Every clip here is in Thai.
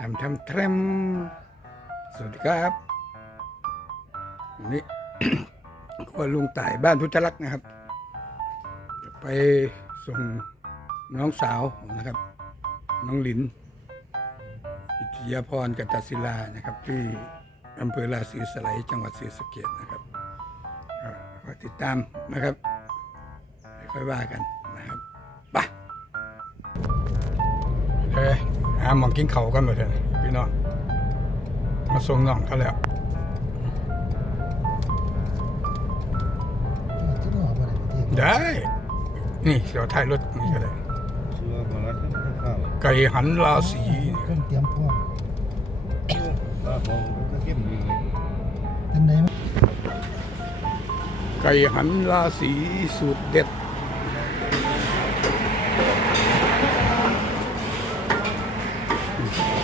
ทำทำแทรมสวัสดีครับวันนี้ก็ลุงต่ายบ้านพุทธลักษณ์นะครับ จะไปส่งน้องสาวนะครับ น้องหลินอิทยาพรกัตศิลานะครับ ที่อำเภอราศีสไลจังหวัดศรีสะเกษนะครับก็ติดตามนะครับค่อยว่ากันนะครับไปเดี๋ยาหมองกินเขาวกันหมดเลยพี่น้องมาส่งน้องเขาแล้วจะต้องออกมาไหนประเทศได้ นี่เดี๋ยวถ่ายรถนี่ก็ได้เชื่อมาแล้วที่ข้าวไก่หันราศีเครื่องเตรียมพร้อมตาบองก็เข้มดีเลยเต็มไหนไหมไก่หันราศีสูตรเด็ด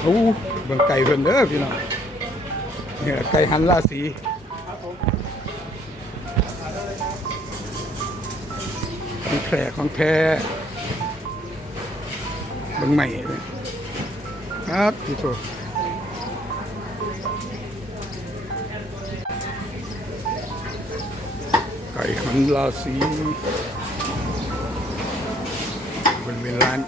โอ้เบิ่งไก่เพิ่นเด้อพี่น้องเนี่ยไก่หันราศีของแพรของแพรเบิ่งใหม่เลยครับพี่โตไก่หันราศีบริเวณร้าน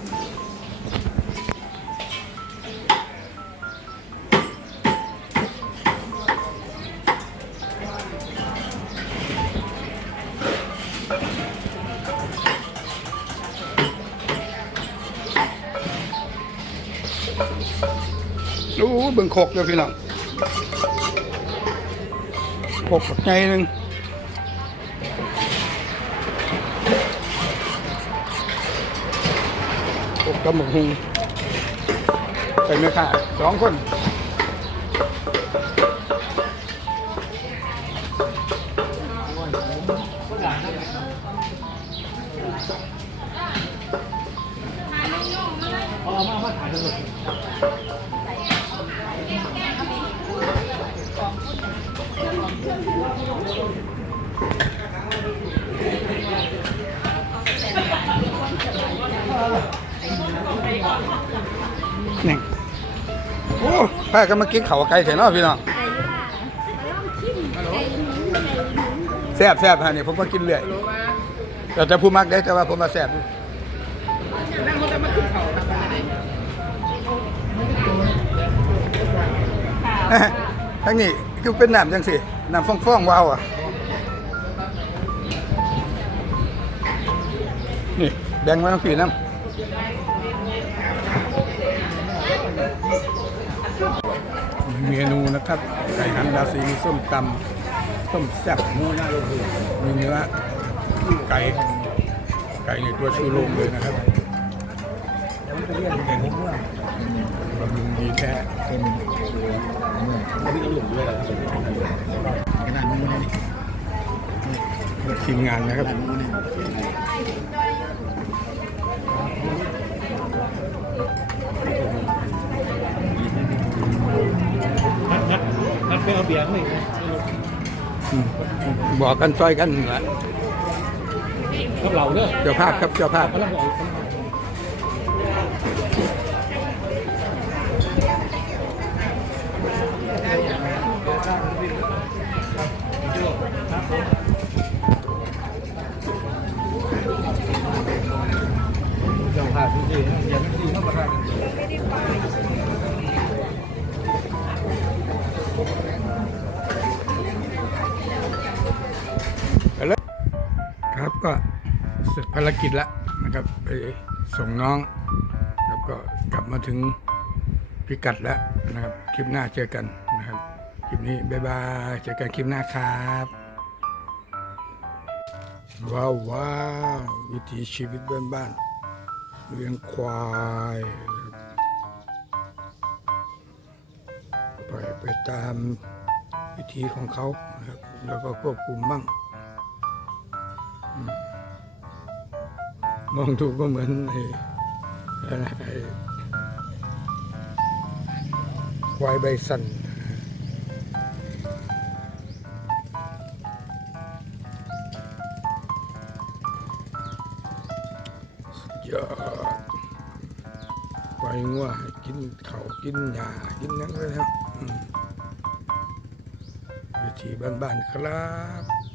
เบิ่งโคกเลยพี่น้องโคกกับไงหนึ่งโคกกับหมกหุงไปไหมค่ะสองคนนี่ โอ้พากันมากินเขาวไก่เถอะเนาะพี่น้องแซ่บแซ่บฮะนี่ผมมากินเรื่อยแต่จะผู้มักได้แต่ว่าผมมาแซ่บอยู่ทั้งนี้คือเป็นน้ำจังสิน้ำฟ่องๆวาวอะนี่แบ่งมาทั้งผีน้ำ เมนูนะครับ ไก่หันดาซีมีส้มตำส้มแซ่บมีเนื้อไก่ไก่ในตัวชูโรงเลยนะครับบำรุงดีแท้เป็นไม่ได้หลุดด้วยอะไรขนาดนี้เลยทีมงานนะครับ ไปเอาเบียร์ให้บอกกันซอยกันนั่นละกับเราเด้อเจ้าภาพครับเจ้าภาพเขาต้องบอก ก็เสร็จภารกิจแล้วนะครับไปส่งน้อง แล้วก็กลับมาถึงพิกัดแล้วนะครับ คลิปหน้าเจอกันนะครับ คลิปนี้บ๊ายบายเจอกันคลิปหน้าครับว้าวว้าววิถีชีวิตบ้านๆเลี้ยงควายปล่อยไปตามวิธีของเขานะครับแล้วก็ควบคุมบ้าง มองดูก็เหมือนไอ้ไรไอ้ควายใบสันยอดควายอยงัวกินเขาวกินหญ้ากินหยังเลยครับวิธีบ้านๆครับ